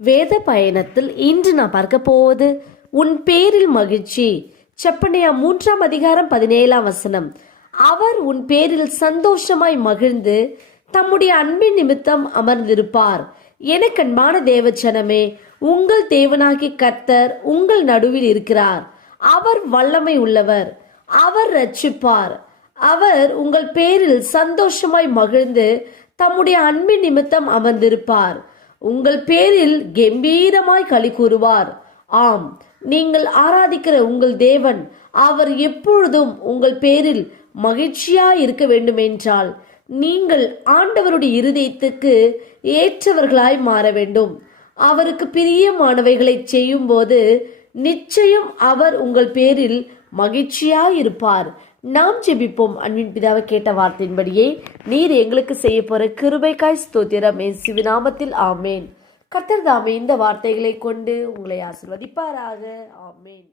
வேத பயணத்தில் இன்று நான் பார்க்க போவது உன் பேரில் மகிழ்ச்சி. செப்பனையா மூன்றாம் அதிகாரம் பதினேழாம் வசனம். அவர் உன் பேரில் சந்தோஷமாய் மகிழ்ந்து தம்முடைய அன்பின் நிமித்தம் அமர்ந்திருப்பார். எனக்கன்பான தேவச்சனமே உங்கள் தேவனாகி கர்த்தர் உங்கள் நடுவில் இருக்கிறார். அவர் வல்லமை உள்ளவர் அவர் ரட்சிப்பார் அவர் உங்கள் பேரில் சந்தோஷமாய் மகிழ்ந்து தம்முடைய அன்பின் நிமித்தம் அமர்ந்திருப்பார். உங்கள் பேரில் கம்பீரமாய் களி கூறுவார். ஆம் நீங்கள் ஆராதிக்கிற உங்கள் தேவன் அவர் எப்பொழுதும் உங்கள் பேரில் மகிழ்ச்சியாய் இருக்க வேண்டுமென்றால் நீங்கள் ஆண்டவருடைய இருதயத்துக்கு ஏற்றவர்களாய் மாற வேண்டும். அவருக்கு பிரியமானவைகளை செய்யும்போது நிச்சயம் அவர் உங்கள் பேரில் மகிழ்ச்சியாய் இருப்பார். நாம் ஜெபிப்போம். அன்பின் பிதாவை கேட்ட வார்த்தையின்படியே நீர் எங்களுக்கு செய்ய போற கிருபைக்காய் ஸ்தோத்திரம். என் சிவநாமத்தில் ஆமேன். கர்த்தர் தாமே இந்த வார்த்தைகளை கொண்டு உங்களை ஆசிர்வதிப்பாராக. ஆமேன்.